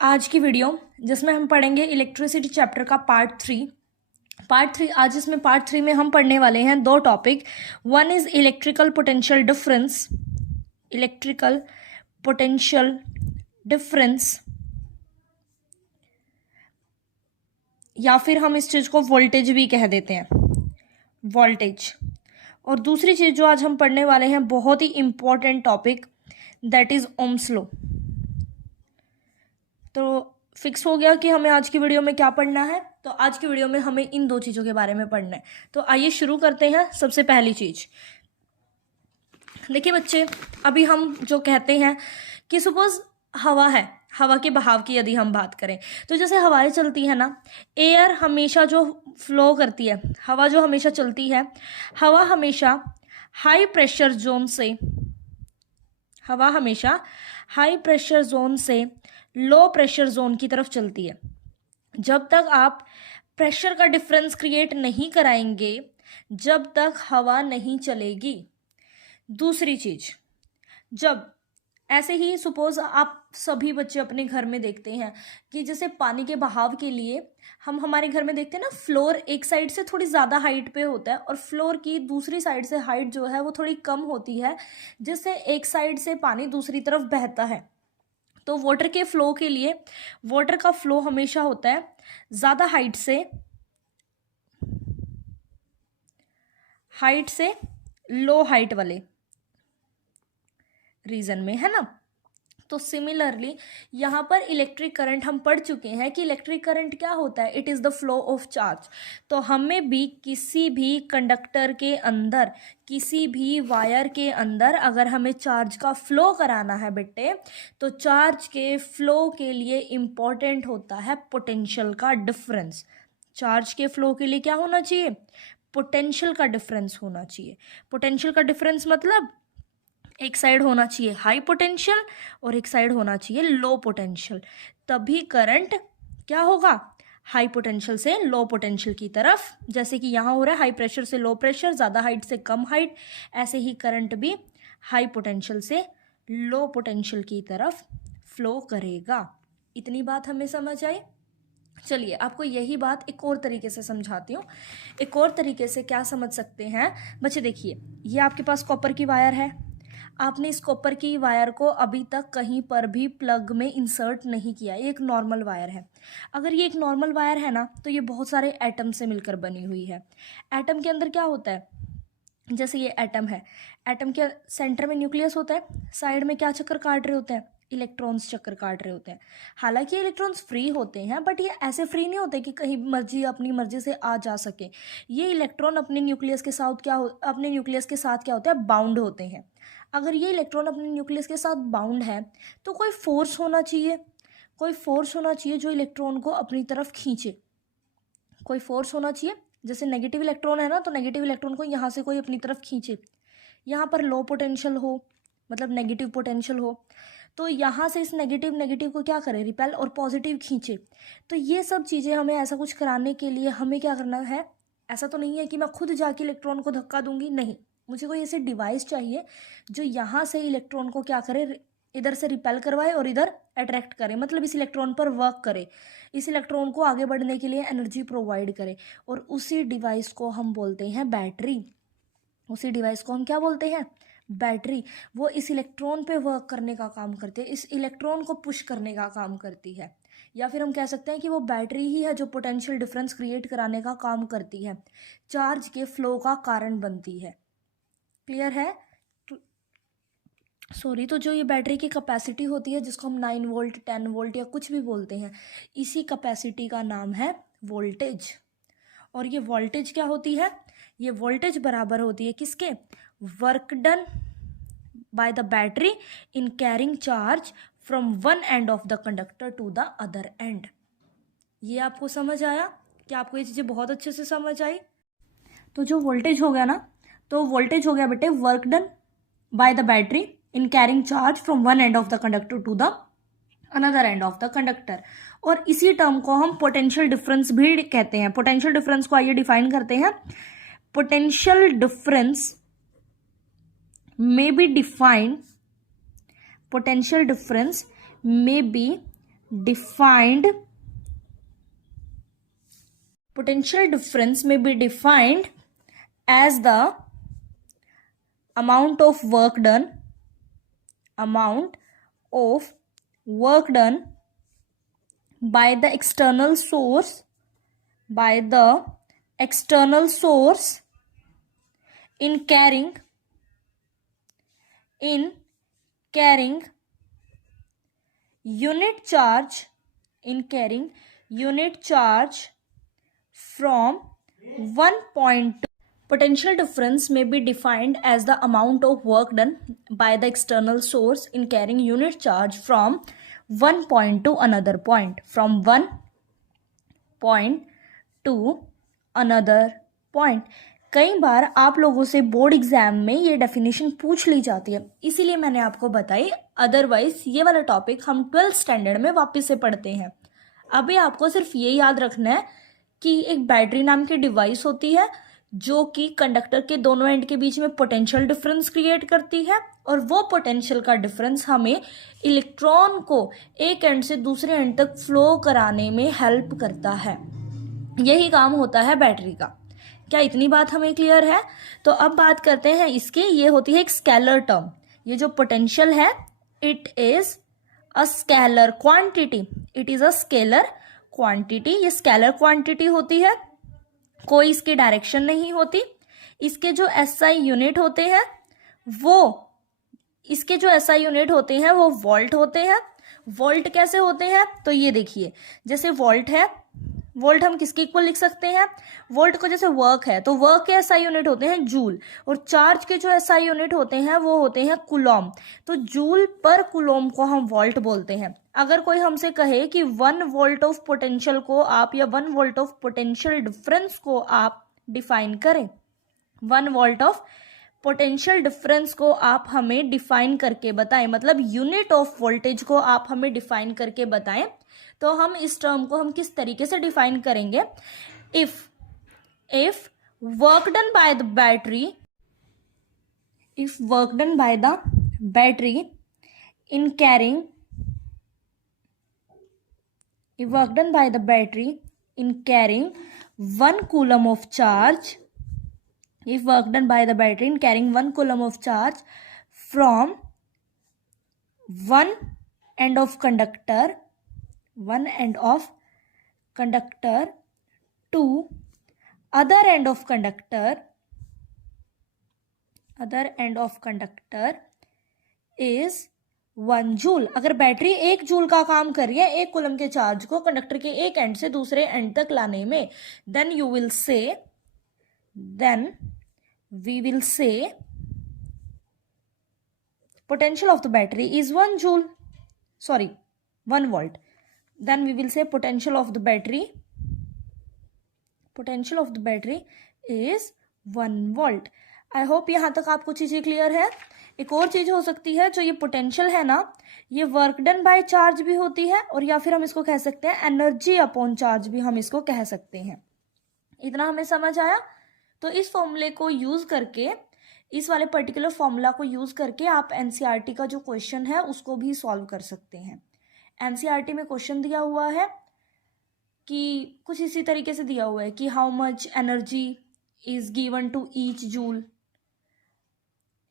आज की वीडियो जिसमें हम पढ़ेंगे इलेक्ट्रिसिटी चैप्टर का पार्ट थ्री। आज इसमें पार्ट थ्री में हम पढ़ने वाले हैं दो topic. One is electrical potential difference, या फिर हम इस चीज़ को वोल्टेज भी कह देते हैं, वोल्टेज। और दूसरी चीज़ जो आज हम पढ़ने वाले हैं, बहुत ही important topic, that is Ohm's law. तो फिक्स हो गया कि हमें आज की वीडियो में क्या पढ़ना है। तो आज की वीडियो में हमें इन दो चीज़ों के बारे में पढ़ना है। तो आइए शुरू करते हैं। सबसे पहली चीज़ देखिए बच्चे, अभी हम जो कहते हैं कि सपोज हवा है, हवा के बहाव की यदि हम बात करें तो जैसे हवाएं चलती है ना, एयर हमेशा जो फ्लो करती है, हवा जो हमेशा चलती है, हवा हमेशा हाई प्रेशर जोन से लो प्रेशर जोन की तरफ चलती है। जब तक आप प्रेशर का डिफरेंस क्रिएट नहीं कराएंगे, जब तक हवा नहीं चलेगी। दूसरी चीज, जब ऐसे ही सपोज आप सभी बच्चे अपने घर में देखते हैं कि जैसे पानी के बहाव के लिए हम हमारे घर में देखते हैं ना, फ्लोर एक साइड से थोड़ी ज़्यादा हाइट पे होता है और फ्लोर की दूसरी साइड से हाइट जो है वो थोड़ी कम होती है, जिससे एक साइड से पानी दूसरी तरफ बहता है। तो वाटर के फ्लो के लिए वाटर का फ्लो हमेशा होता है ज़्यादा हाइट से लो हाइट वाले रीजन में, है ना। तो सिमिलरली यहाँ पर इलेक्ट्रिक करंट हम पढ़ चुके हैं कि इलेक्ट्रिक करंट क्या होता है, it is the flow of charge. तो हमें भी किसी भी कंडक्टर के अंदर, किसी भी वायर के अंदर अगर हमें चार्ज का फ्लो कराना है बेटे, तो चार्ज के फ्लो के लिए इम्पॉर्टेंट होता है पोटेंशियल का डिफरेंस। चार्ज के फ्लो के लिए क्या होना चाहिए, पोटेंशियल का डिफरेंस होना चाहिए। पोटेंशियल का डिफरेंस मतलब एक साइड होना चाहिए हाई पोटेंशियल और एक साइड होना चाहिए लो पोटेंशियल, तभी करंट क्या होगा, हाई पोटेंशियल से लो पोटेंशियल की तरफ। जैसे कि यहाँ हो रहा है हाई प्रेशर से लो प्रेशर, ज़्यादा हाइट से कम हाइट, ऐसे ही करंट भी हाई पोटेंशियल से लो पोटेंशियल की तरफ फ्लो करेगा। इतनी बात हमें समझ आई। चलिए आपको यही बात एक और तरीके से समझाती हूँ। एक और तरीके से क्या समझ सकते हैं बच्चे, देखिए ये आपके पास कॉपर की वायर है, आपने इस कॉपर की वायर को अभी तक कहीं पर भी प्लग में इंसर्ट नहीं किया, ये एक नॉर्मल वायर है। अगर ये एक नॉर्मल वायर है ना, तो ये बहुत सारे एटम से मिलकर बनी हुई है। एटम के अंदर क्या होता है, जैसे ये एटम है, एटम के सेंटर में न्यूक्लियस होता है, साइड में क्या चक्कर काट रहे होते हैं, इलेक्ट्रॉन्स चक्कर काट रहे होते हैं। हालांकि इलेक्ट्रॉन्स फ्री होते हैं, बट ये ऐसे फ्री नहीं होते कि कहीं मर्जी अपनी मर्जी से आ जा सके। ये इलेक्ट्रॉन अपने न्यूक्लियस के साथ क्या होता है, बाउंड होते हैं। अगर ये इलेक्ट्रॉन अपने न्यूक्लियस के साथ बाउंड है तो कोई फोर्स होना चाहिए जो इलेक्ट्रॉन को अपनी तरफ खींचे। कोई फोर्स होना चाहिए, जैसे नेगेटिव इलेक्ट्रॉन है ना, तो नेगेटिव इलेक्ट्रॉन को यहाँ से कोई अपनी तरफ खींचे। यहाँ पर लो पोटेंशियल हो, मतलब नेगेटिव पोटेंशियल हो, तो यहाँ से इस नेगेटिव को क्या करे, रिपेल, और पॉजिटिव खींचे। तो ये सब चीज़ें हमें ऐसा कुछ कराने के लिए हमें क्या करना है, ऐसा तो नहीं है कि मैं खुद जाके इलेक्ट्रॉन को धक्का दूंगी, नहीं, मुझे कोई ऐसे डिवाइस चाहिए जो यहाँ से इलेक्ट्रॉन को क्या करे, इधर से रिपेल करवाए और इधर अट्रैक्ट करे, मतलब इस इलेक्ट्रॉन पर वर्क करे, इस इलेक्ट्रॉन को आगे बढ़ने के लिए एनर्जी प्रोवाइड करे। और उसी डिवाइस को हम बोलते हैं बैटरी। बैटरी। वो इस इलेक्ट्रॉन पे वर्क करने का काम करती है, इस इलेक्ट्रॉन को पुश करने का काम करती है। या फिर हम कह सकते हैं कि वो बैटरी ही है जो पोटेंशियल डिफरेंस क्रिएट कराने का काम करती है, चार्ज के फ्लो का कारण बनती है। क्लियर है। सॉरी, तो जो ये बैटरी की कैपेसिटी होती है, जिसको हम 9 वोल्ट 10 वोल्ट या कुछ भी बोलते हैं, इसी कैपेसिटी का नाम है वोल्टेज। और ये वोल्टेज क्या होती है, ये वोल्टेज बराबर होती है किसके, work done by the battery in carrying charge from one end of the conductor to the other end. ये आपको समझ आया? क्या आपको ये चीज़ें बहुत अच्छे से समझ आई? तो जो वोल्टेज हो गया ना, तो वोल्टेज हो गया बेटे work done by the battery in carrying charge from one end of the conductor to the another end of the conductor. और इसी टर्म को हम पोटेंशियल डिफरेंस भी कहते हैं। पोटेंशियल डिफरेंस को आइए डिफाइन करते हैं। Potential difference may be defined, potential difference may be defined as the amount of work done by the external source in carrying unit charge from one point to. Potential difference may be defined as the amount of work done by the external source in carrying unit charge from one point to another point, from one point to another point. कई बार आप लोगों से board exam में ये definition पूछ ली जाती है, इसीलिए मैंने आपको बताई। अदरवाइज ये वाला टॉपिक हम 12th स्टैंडर्ड में वापस से पढ़ते हैं। अभी आपको सिर्फ ये याद रखना है कि एक बैटरी नाम की डिवाइस होती है जो कि कंडक्टर के दोनों एंड के बीच में पोटेंशियल डिफरेंस क्रिएट करती है, और वो पोटेंशियल का डिफरेंस हमें इलेक्ट्रॉन को एक एंड से दूसरे एंड तक फ्लो कराने में हेल्प करता है। यही काम होता है बैटरी का। क्या इतनी बात हमें क्लियर है? तो अब बात करते हैं इसकी। ये होती है एक स्केलर टर्म। ये जो पोटेंशियल है it is a scalar quantity, ये स्केलर क्वांटिटी होती है, कोई इसकी डायरेक्शन नहीं होती। इसके जो एसआई यूनिट होते हैं वो वोल्ट होते हैं। वोल्ट कैसे होते हैं? तो ये देखिए, जैसे वोल्ट है, वोल्ट हम किसके इक्वल लिख सकते हैं? वोल्ट को जैसे वर्क है तो वर्क के एसआई यूनिट होते हैं जूल, और चार्ज के जो एसआई यूनिट होते हैं वो होते हैं कुलॉम। तो जूल पर कुलॉम को हम वोल्ट बोलते हैं। अगर कोई हमसे कहे कि 1 वोल्ट ऑफ पोटेंशियल को आप, या 1 वोल्ट ऑफ पोटेंशियल डिफरेंस को आप डिफाइन करें, 1 वोल्ट ऑफ पोटेंशियल डिफरेंस को आप हमें डिफाइन करके बताएं, मतलब यूनिट ऑफ वोल्टेज को आप हमें डिफाइन करके बताएं, तो हम इस टर्म को हम किस तरीके से डिफाइन करेंगे? If work done by the battery in carrying 1 coulomb of charge, from one end of conductor to other end of conductor is 1 joule. अगर बैटरी 1 जूल का काम कर रही है एक कूलम के चार्ज को कंडक्टर के एक एंड से दूसरे एंड तक लाने में, then we will say potential of the battery is 1 volt. Then we will say potential of the battery is 1 volt. I hope यहाँ तक आपको चीजें क्लियर है। एक और चीज हो सकती है, जो ये पोटेंशियल है ना, ये वर्क डन बाय चार्ज भी होती है, और या फिर हम इसको कह सकते हैं एनर्जी अपॉन चार्ज भी हम इसको कह सकते हैं। इतना हमें समझ आया? तो इस फॉर्मूले को यूज करके, इस वाले पर्टिकुलर फॉर्मूला को यूज करके आप एनसीईआरटी का जो क्वेश्चन है उसको भी सॉल्व कर सकते हैं। एनसीईआरटी में क्वेश्चन दिया हुआ है कि कुछ इसी तरीके से दिया हुआ है कि how much energy is given to each joule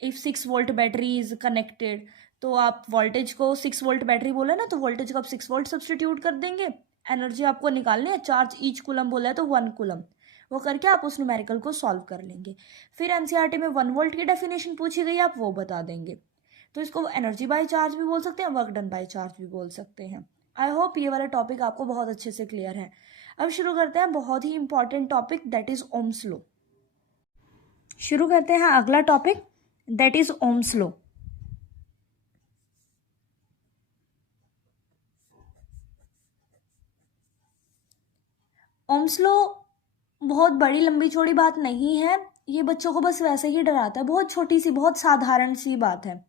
if 6 volt battery is connected. तो आप वोल्टेज को 6 वोल्ट बैटरी बोला ना, तो वोल्टेज को आप 6 वोल्ट सब्सटीट्यूट कर देंगे। एनर्जी आपको निकालनी है, चार्ज ईच कूलम बोला है तो 1 कूलम, वो करके आप उस न्यूमेरिकल को सॉल्व कर लेंगे। फिर एनसीईआरटी में 1 वोल्ट की डेफिनेशन पूछी गई, आप वो बता देंगे। तो इसको एनर्जी बाय चार्ज भी बोल सकते हैं, वर्क डन बाय चार्ज भी बोल सकते हैं। आई होप ये वाला टॉपिक आपको बहुत अच्छे से क्लियर है। अब शुरू करते हैं बहुत ही important topic, that is Ohm's law. शुरू करते हैं अगला topic, that is Ohm's law. Ohm's law बहुत बड़ी लंबी चौड़ी बात नहीं है, ये बच्चों को बस वैसे ही डराता है। बहुत छोटी सी, बहुत साधारण सी बात है।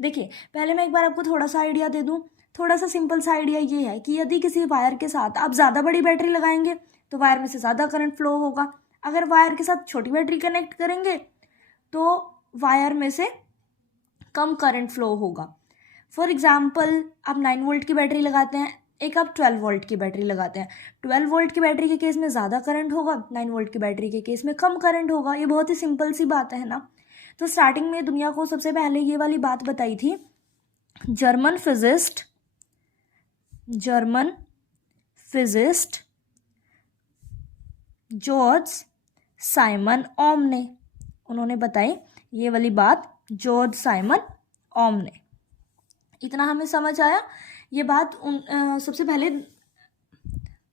देखिए, पहले मैं एक बार आपको थोड़ा सा आइडिया दे दूं। थोड़ा सा सिंपल सा आइडिया ये है कि यदि किसी वायर के साथ आप ज़्यादा बड़ी बैटरी लगाएंगे तो वायर में से ज़्यादा करंट फ्लो होगा। अगर वायर के साथ छोटी बैटरी कनेक्ट करेंगे तो वायर में से कम करंट फ्लो होगा। फॉर एग्जाम्पल, आप 9 वोल्ट की बैटरी लगाते हैं एक आप 12 वोल्ट की बैटरी लगाते हैं। 12 वोल्ट की बैटरी के केस में ज़्यादा करंट होगा, 9 वोल्ट की बैटरी के केस में कम करंट होगा। ये बहुत ही सिंपल सी बात है ना। तो स्टार्टिंग में दुनिया को सबसे पहले ये वाली बात बताई थी जर्मन फिजिस्ट जॉर्ज साइमन ओम ने। उन्होंने बताई ये वाली बात जॉर्ज साइमन ओम ने। इतना हमें समझ आया। ये बात सबसे पहले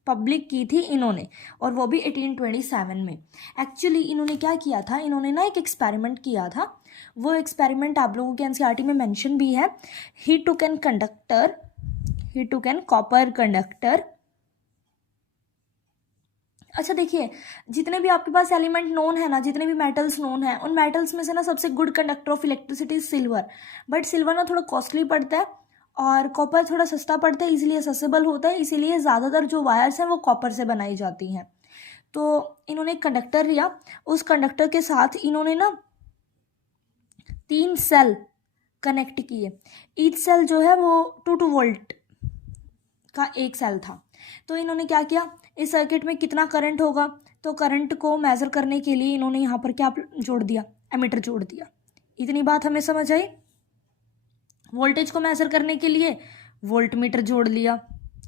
पब्लिक की थी इन्होंने, और वो भी 1827 में। एक्चुअली इन्होंने क्या किया था, इन्होंने ना एक एक्सपेरिमेंट किया था। वो एक्सपेरिमेंट आप लोगों के एनसीईआरटी में मेंशन भी है। ही टुक एन कॉपर कंडक्टर। अच्छा देखिए, जितने भी आपके पास एलिमेंट नोन है ना, जितने भी मेटल्स नोन है, उन मेटल्स में से ना सबसे good conductor of electricity is silver. But silver ना थोड़ा कॉस्टली पड़ता है और कॉपर थोड़ा सस्ता पड़ता है, इसीलिए एक्सेसिबल होता है, इसीलिए ज़्यादातर जो वायर्स हैं वो कॉपर से बनाई जाती हैं। तो इन्होंने एक कंडक्टर लिया, उस कंडक्टर के साथ इन्होंने ना 3 सेल कनेक्ट किए। ईच सेल जो है वो 2 वोल्ट का एक सेल था। तो इन्होंने क्या किया, इस सर्किट में कितना करंट होगा, तो करंट को मेजर करने के लिए इन्होंने यहाँ पर क्या जोड़ दिया, एमीटर जोड़ दिया। इतनी बात हमें समझ आई। वोल्टेज को मेजर करने के लिए वोल्ट मीटर जोड़ लिया,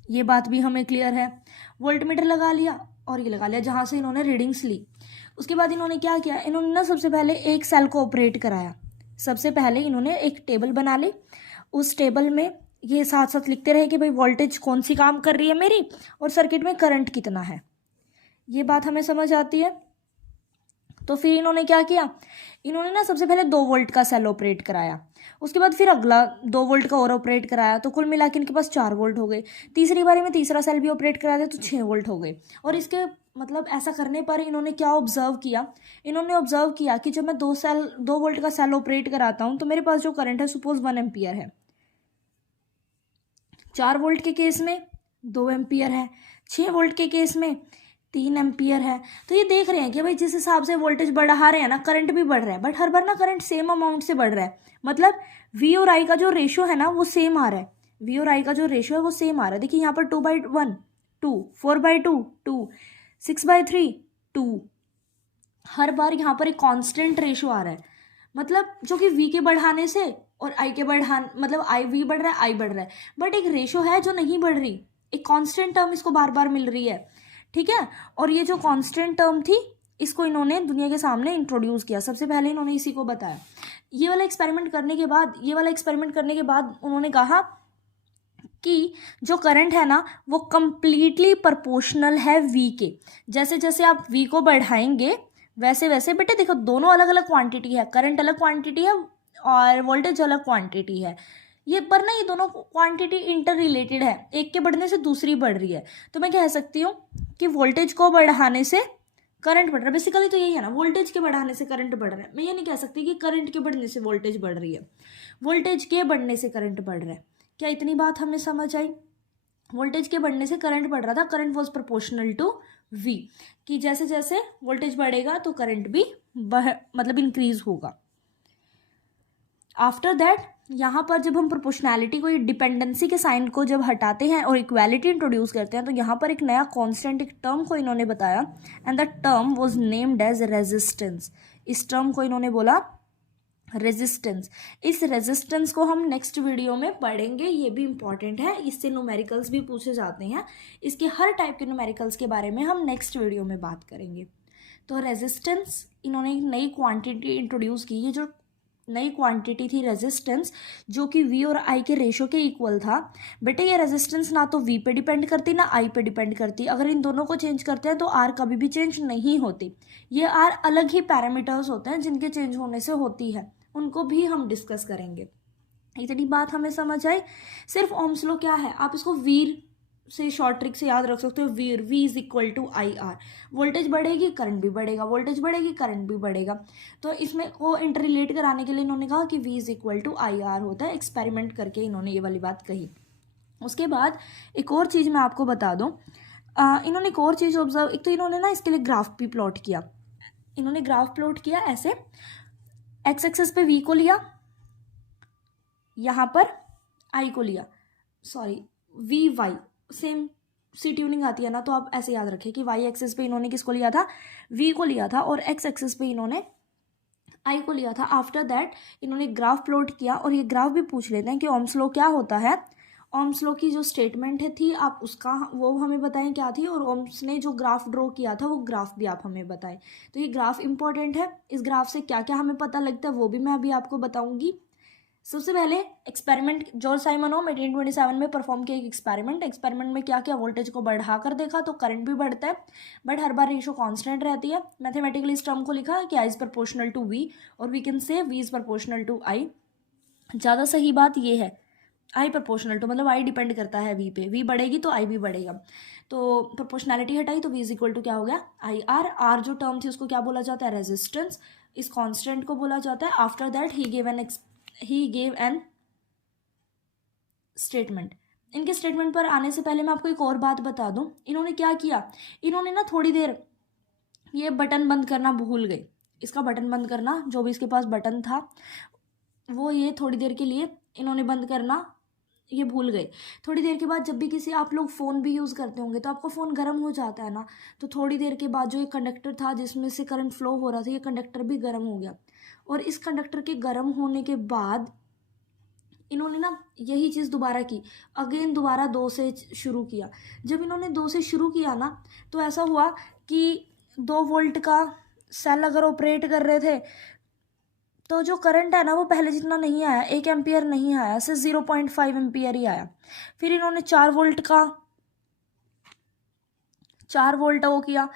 ये बात भी हमें क्लियर है। वोल्ट मीटर लगा लिया और ये लगा लिया जहाँ से इन्होंने रीडिंग्स ली। उसके बाद इन्होंने क्या किया, इन्होंने ना सबसे पहले एक सेल को ऑपरेट कराया। सबसे पहले इन्होंने एक टेबल बना ली, उस टेबल में ये साथ साथ लिखते रहे कि भाई वोल्टेज कौन सी काम कर रही है मेरी और सर्किट में करंट कितना है। ये बात हमें समझ आती है। तो फिर इन्होंने क्या किया, इन्होंने ना सबसे पहले 2 वोल्ट का सेल ऑपरेट कराया, उसके बाद फिर अगला 2 वोल्ट का और ऑपरेट कराया, तो कुल मिला के इनके पास 4 वोल्ट हो गए। तीसरी बारी में तीसरा सेल भी ऑपरेट करा दिया तो 6 वोल्ट हो गए। और इसके मतलब ऐसा करने पर इन्होंने क्या ऑब्जर्व किया, इन्होंने ऑब्जर्व किया कि जब मैं 2 वोल्ट का सेल ऑपरेट कराता हूँ तो मेरे पास जो करंट है सपोज 1 एम्पियर है। 4 वोल्ट के केस में 2 एम्पियर है, 6 वोल्ट के केस में 3 एम्पियर है। तो ये देख रहे हैं कि भाई जिस हिसाब से वोल्टेज बढ़ा रहे हैं ना, करंट भी बढ़ रहा है, बट हर बार ना करंट सेम अमाउंट से बढ़ रहा है। मतलब वी और आई का जो रेशियो है ना वो सेम आ रहा है, वी और आई का जो रेशियो है वो सेम आ रहा है। देखिए यहाँ पर 2/1 2, 4/2 2, 6/3 2। हर बार यहाँ पर एक कांस्टेंट रेशियो आ रहा है, मतलब जो कि वी के बढ़ाने से और आई के बढ़ाने, मतलब आई वी बढ़ रहा है, आई बढ़ रहा है, बट एक रेशियो है जो नहीं बढ़ रही, एक कांस्टेंट टर्म इसको बार बार मिल रही है। ठीक है, और ये जो कांस्टेंट टर्म थी इसको इन्होंने दुनिया के सामने इंट्रोड्यूस किया, सबसे पहले इन्होंने इसी को बताया। ये वाला एक्सपेरिमेंट करने के बाद उन्होंने कहा कि जो करंट है ना वो कंप्लीटली प्रोपोर्शनल है वी के। जैसे जैसे आप वी को बढ़ाएंगे वैसे वैसे, बेटे देखो दोनों अलग अलग क्वांटिटी है, करंट अलग क्वांटिटी है और वोल्टेज अलग क्वांटिटी है। ये पर ना ये दोनों क्वांटिटी इंटर रिलेटेड है, एक के बढ़ने से दूसरी बढ़ रही है। तो मैं कह सकती हूँ कि वोल्टेज को बढ़ाने से करंट बढ़ रहा है। बेसिकली तो यही है ना, वोल्टेज के बढ़ाने से करंट बढ़ रहा है। मैं ये नहीं कह सकती कि करंट के बढ़ने से वोल्टेज बढ़ रही है, वोल्टेज के बढ़ने से करंट बढ़ रहा है। क्या इतनी बात हमें समझ आई? वोल्टेज के बढ़ने से करंट बढ़ रहा था, current was proportional to V, कि जैसे जैसे वोल्टेज बढ़ेगा तो करंट भी मतलब इंक्रीज होगा। आफ्टर दैट यहाँ पर जब हम प्रोपोर्शनैलिटी को, डिपेंडेंसी के साइन को जब हटाते हैं और इक्वालिटी इंट्रोड्यूस करते हैं, तो यहाँ पर एक नया कांस्टेंट, एक टर्म को इन्होंने बताया, and the term was named as resistance. इस टर्म को इन्होंने बोला रेजिस्टेंस। इस रेजिस्टेंस को हम नेक्स्ट वीडियो में पढ़ेंगे, ये भी इंपॉर्टेंट है, इससे न्यूमेरिकल्स भी पूछे जाते हैं। इसके हर टाइप के न्यूमेरिकल्स के बारे में हम नेक्स्ट वीडियो में बात करेंगे। तो रेजिस्टेंस, इन्होंने एक नई क्वांटिटी इंट्रोड्यूस की। ये जो नई क्वांटिटी थी रेजिस्टेंस, जो कि वी और आई के रेशो के इक्वल था। बेटे ये रेजिस्टेंस ना तो वी पे डिपेंड करती ना आई पे डिपेंड करती, अगर इन दोनों को चेंज करते हैं तो आर कभी भी चेंज नहीं होती। ये आर अलग ही पैरामीटर्स होते हैं जिनके चेंज होने से होती है, उनको भी हम डिस्कस करेंगे। इतनी बात हमें समझ आई। सिर्फ ओम्स लॉ क्या है, आप इसको वीर से शॉर्ट ट्रिक से याद रख सकते हो, वीर, V is equal to I R. Voltage बढ़ेगी करंट भी बढ़ेगा, वोल्टेज बढ़ेगी करंट भी बढ़ेगा। तो इसमें को इंटर रिलेट कराने के लिए इन्होंने कहा कि V is equal to I R होता है। एक्सपेरिमेंट करके इन्होंने ये वाली बात कही। उसके बाद एक और चीज़ मैं आपको बता दूँ, इन्होंने एक और चीज़ ऑब्जर्व, एक तो इन्होंने ना इसके लिए ग्राफ भी प्लॉट किया। इन्होंने ग्राफ प्लॉट किया ऐसे, एक्स एक्सेस पे वी को लिया, यहाँ पर आई को लिया, सॉरी वी वाई, सेम सी ट्यूनिंग आती है ना, तो आप ऐसे याद रखें कि वाई एक्सिस पे इन्होंने किसको लिया था, वी को लिया था, और एक्स एक्सिस पे इन्होंने आई को लिया था। आफ्टर दैट इन्होंने ग्राफ प्लॉट किया, और ये ग्राफ भी पूछ लेते हैं कि ओम्स लॉ क्या होता है। ओम्स लॉ की जो स्टेटमेंट है थी आप उसका वो हमें बताएं क्या थी, और ओम्स ने जो ग्राफ ड्रॉ किया था वो ग्राफ भी आप हमें बताएं। तो ये ग्राफ इंपॉर्टेंट है, इस ग्राफ से क्या क्या हमें पता लगता है वो भी मैं अभी आपको बताऊंगी। सबसे पहले एक्सपेरिमेंट जॉर्ज साइमनोव 1827 में परफॉर्म किया एक एक्सपेरिमेंट में क्या क्या वोल्टेज को बढ़ा कर देखा तो करंट भी बढ़ता है, बट हर बार रेशो कांस्टेंट रहती है। मैथमेटिकली इस टर्म को लिखा कि I is proportional to V, और we can say V is proportional to I. ज़्यादा सही बात ये है, आई प्रोपोर्शनल टू मतलब आई डिपेंड करता है वी पे, वी बढ़ेगी तो आई भी बढ़ेगा। तो प्रोपोर्शनैलिटी हटाई तो वी इज इक्वल टू क्या हो गया, आई आर। आर जो टर्म थी उसको क्या बोला जाता है, रेजिस्टेंस, इस कांस्टेंट को बोला जाता है। After that he gave an statement. इनके स्टेटमेंट पर आने से पहले मैं आपको एक और बात बता दूं, इन्होंने क्या किया, इन्होंने ना थोड़ी देर ये बटन बंद करना भूल गए, इसका बटन बंद करना जो भी इसके पास बटन था वो ये थोड़ी देर के लिए इन्होंने बंद करना ये भूल गए। थोड़ी देर के बाद जब भी किसी आप लोग फ़ोन भी यूज़ करते होंगे तो आपका फ़ोन गर्म हो जाता है ना, तो थोड़ी देर के बाद जो एक कंडक्टर था जिसमें से करंट फ्लो हो रहा था, ये कंडक्टर भी गर्म हो गया, और इस कंडक्टर के गर्म होने के बाद इन्होंने ना यही चीज़ दोबारा की, अगेन दोबारा 2 से शुरू किया। जब इन्होंने 2 से शुरू किया ना तो ऐसा हुआ कि 2 वोल्ट का सेल अगर ऑपरेट कर रहे थे तो जो करंट है ना वो पहले जितना नहीं आया, 1 एम्पियर नहीं आया, सिर्फ 0.5 एम्पियर ही आया। फिर इन्होंने 4 वोल्ट वो किया,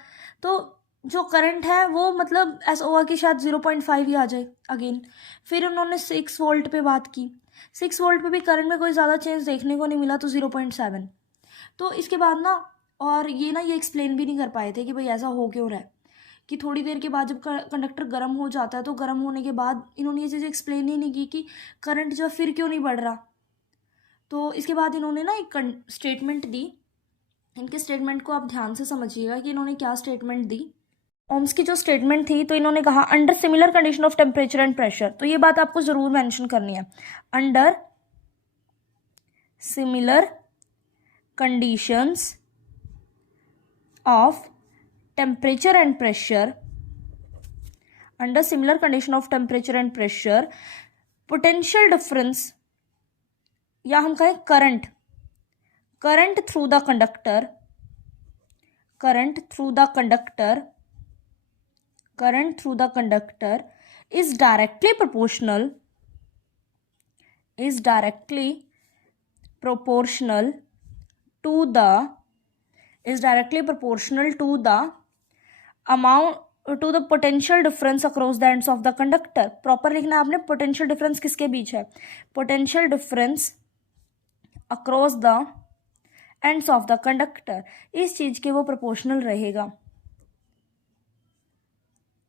तो जो करंट है वो मतलब ऐसा हुआ कि शायद 0.5 ही आ जाए अगेन। फिर उन्होंने 6 वोल्ट पे बात की, 6 वोल्ट पे भी करंट में कोई ज़्यादा चेंज देखने को नहीं मिला, तो 0.7। तो इसके बाद ना, और ये एक्सप्लेन भी नहीं कर पाए थे कि भाई ऐसा हो क्यों रहा है, कि थोड़ी देर के बाद जब कंडक्टर गर्म हो जाता है तो गर्म होने के बाद इन्होंने ये चीज़ एक्सप्लेन ही नहीं की कि करंट जो फिर क्यों नहीं बढ़ रहा। तो इसके बाद इन्होंने ना एक स्टेटमेंट दी, इनके स्टेटमेंट को आप ध्यान से समझिएगा कि इन्होंने क्या स्टेटमेंट दी। ओम्स की जो स्टेटमेंट थी तो इन्होंने कहा under similar condition of temperature and pressure, तो ये बात आपको जरूर मेंशन करनी है, under similar conditions of temperature and pressure, under similar condition of temperature and pressure, potential difference या हम कहें current through the conductor is directly proportional to the amount to the potential difference across the ends of the conductor। Proper लिखना है आपने, potential difference किसके बीच है, potential difference across the ends of the conductor, इस चीज के वो proportional रहेगा।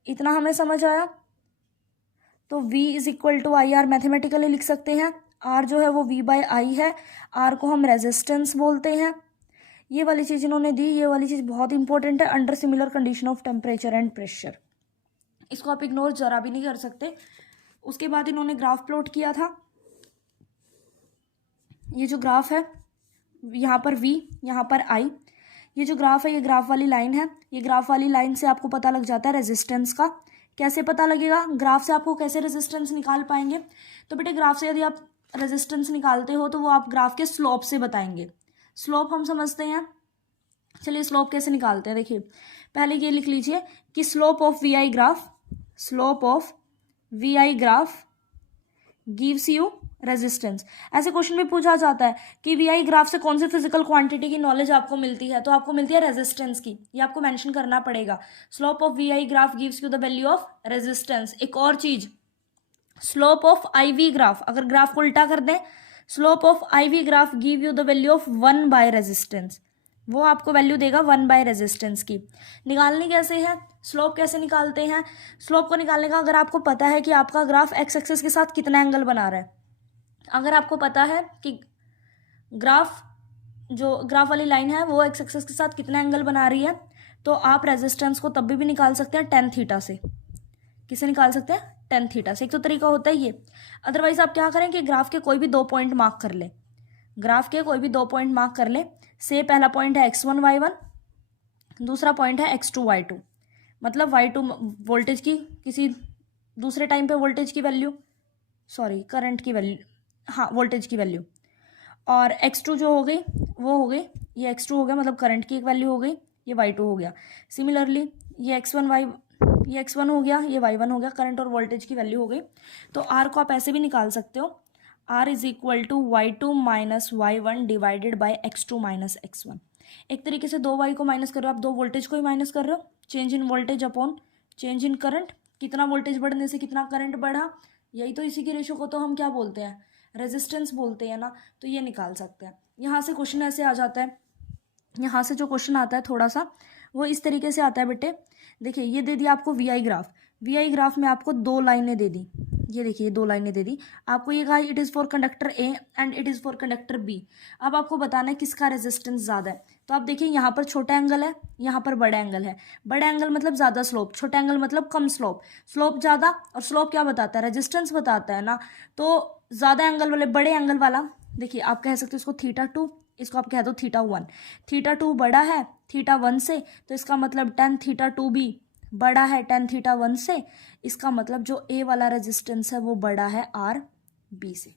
इतना हमें समझ आया। तो V is equal to I R mathematically लिख सकते हैं, R जो है वो V बाय आई है, R को हम रेजिस्टेंस बोलते हैं। ये वाली चीज़ इन्होंने दी, ये वाली चीज़ बहुत इंपॉर्टेंट है, under similar condition of temperature and pressure, इसको आप इग्नोर जरा भी नहीं कर सकते। उसके बाद इन्होंने ग्राफ प्लॉट किया था, ये जो ग्राफ है यहाँ पर V यहाँ पर I, ये जो ग्राफ है ये ग्राफ वाली लाइन है, ये ग्राफ वाली लाइन से आपको पता लग जाता है रेजिस्टेंस का। कैसे पता लगेगा, ग्राफ से आपको कैसे रेजिस्टेंस निकाल पाएंगे, तो बेटे ग्राफ से यदि आप रेजिस्टेंस निकालते हो तो वो आप ग्राफ के स्लोप से बताएंगे। स्लोप हम समझते हैं, चलिए स्लोप कैसे निकालते हैं, देखिए पहले ये लिख लीजिए कि slope of V I graph gives you resistance. ऐसे क्वेश्चन भी पूछा जाता है कि वी आई ग्राफ से कौन सी फिजिकल क्वांटिटी की नॉलेज आपको मिलती है, तो आपको मिलती है रेजिस्टेंस की, ये आपको मेंशन करना पड़ेगा। Slope of V I graph gives you the value of resistance. एक और चीज, slope of I V graph, अगर ग्राफ को उल्टा कर दें, slope of I V graph give you the value of 1 by resistance, वो आपको वैल्यू देगा 1 बाय रेजिस्टेंस की। निकालनी कैसे है, स्लोप कैसे निकालते हैं, स्लोप को निकालने का अगर आपको पता है कि आपका ग्राफ एक्स एक्सिस के साथ कितना एंगल बना रहा है, अगर आपको पता है कि ग्राफ वाली लाइन है वो एक्स एक्सिस के साथ कितना एंगल बना रही है, तो आप रेजिस्टेंस को तब भी निकाल सकते हैं tan थीटा से। किसे निकाल सकते हैं, tan थीटा से। एक तो तरीका होता है ये, अदरवाइज आप क्या करें कि ग्राफ के कोई भी 2 पॉइंट मार्क कर लें, ग्राफ के कोई भी 2 पॉइंट मार्क कर ले। से पहला पॉइंट है x1 y1, दूसरा पॉइंट है x2 y2, मतलब y2 वोल्टेज की किसी दूसरे टाइम पे वोल्टेज की वैल्यू, सॉरी करंट की वैल्यू, हाँ वोल्टेज की वैल्यू, और x2 जो हो गई वो हो गई, ये x2 हो गया मतलब करंट की एक वैल्यू हो गई, ये y2 हो गया। सिमिलरली ये ये x1 हो गया, ये y1 हो गया, करंट और वोल्टेज की वैल्यू हो गई। तो r को आप ऐसे भी निकाल सकते हो, r is equal to y2 minus y1 divided by x2 minus x1। एक तरीके से 2y को माइनस कर रहे हो आप, 2 वोल्टेज को ही माइनस कर रहे हो, change in voltage upon change in current, कितना वोल्टेज बढ़ने से कितना करंट बढ़ा, यही तो, इसी की रेशो को तो हम क्या बोलते हैं, रेजिस्टेंस बोलते हैं ना। तो ये निकाल सकते हैं। यहाँ से क्वेश्चन ऐसे आ जाता है, यहाँ से जो क्वेश्चन आता है थोड़ा सा वो इस तरीके से आता है बेटे। देखिए ये दे दिया आपको वी आई ग्राफ में आपको 2 लाइनें दे दी, ये देखिए 2 लाइनें दे दी आपको। ये कहा it is for conductor A and it is for conductor B. अब आपको बताना है किसका रेजिस्टेंस ज़्यादा है। तो आप देखिए यहाँ पर छोटा एंगल है, यहाँ पर बड़ा एंगल है। बड़ा एंगल मतलब ज़्यादा स्लोप, छोटा एंगल मतलब कम स्लोप। स्लोप ज़्यादा और स्लोप क्या बताता है, रेजिस्टेंस बताता है ना। तो ज़्यादा एंगल वाले बड़े एंगल वाला, देखिए आप कह सकते हो इसको θ2, इसको आप कह दो θ1। θ2 बड़ा है θ1 से, तो इसका मतलब tan θ2 भी बड़ा है tan θ1 से। इसका मतलब जो ए वाला रेजिस्टेंस है वो बड़ा है आर बी से।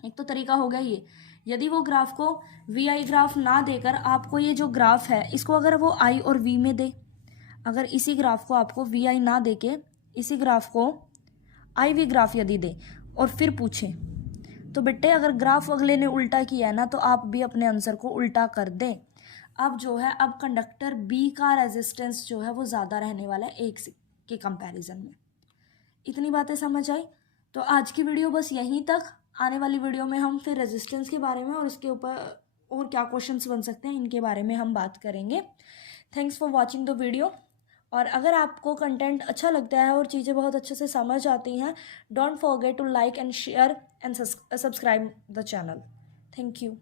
एक तो तरीका हो गया ये। यदि वो ग्राफ को वी आई ग्राफ ना देकर आपको ये जो ग्राफ है इसको अगर वो आई और वी में दे, अगर इसी ग्राफ को आपको वी आई ना दे के इसी ग्राफ को आई वी ग्राफ यदि दे और फिर पूछे, तो बेटे अगर ग्राफ अगले ने उल्टा किया है ना तो आप भी अपने आंसर को उल्टा कर दें। अब जो है अब कंडक्टर बी का रेजिस्टेंस जो है वो ज़्यादा रहने वाला है एक के कंपैरिजन में। इतनी बातें समझ आई? तो आज की वीडियो बस यहीं तक। आने वाली वीडियो में हम फिर रेजिस्टेंस के बारे में और इसके ऊपर और क्या क्वेश्चंस बन सकते हैं इनके बारे में हम बात करेंगे। Thanks for watching the video. और अगर आपको कंटेंट अच्छा लगता है और चीज़ें बहुत अच्छे से समझ आती हैं, don't forget to like and share and subscribe the channel. Thank you.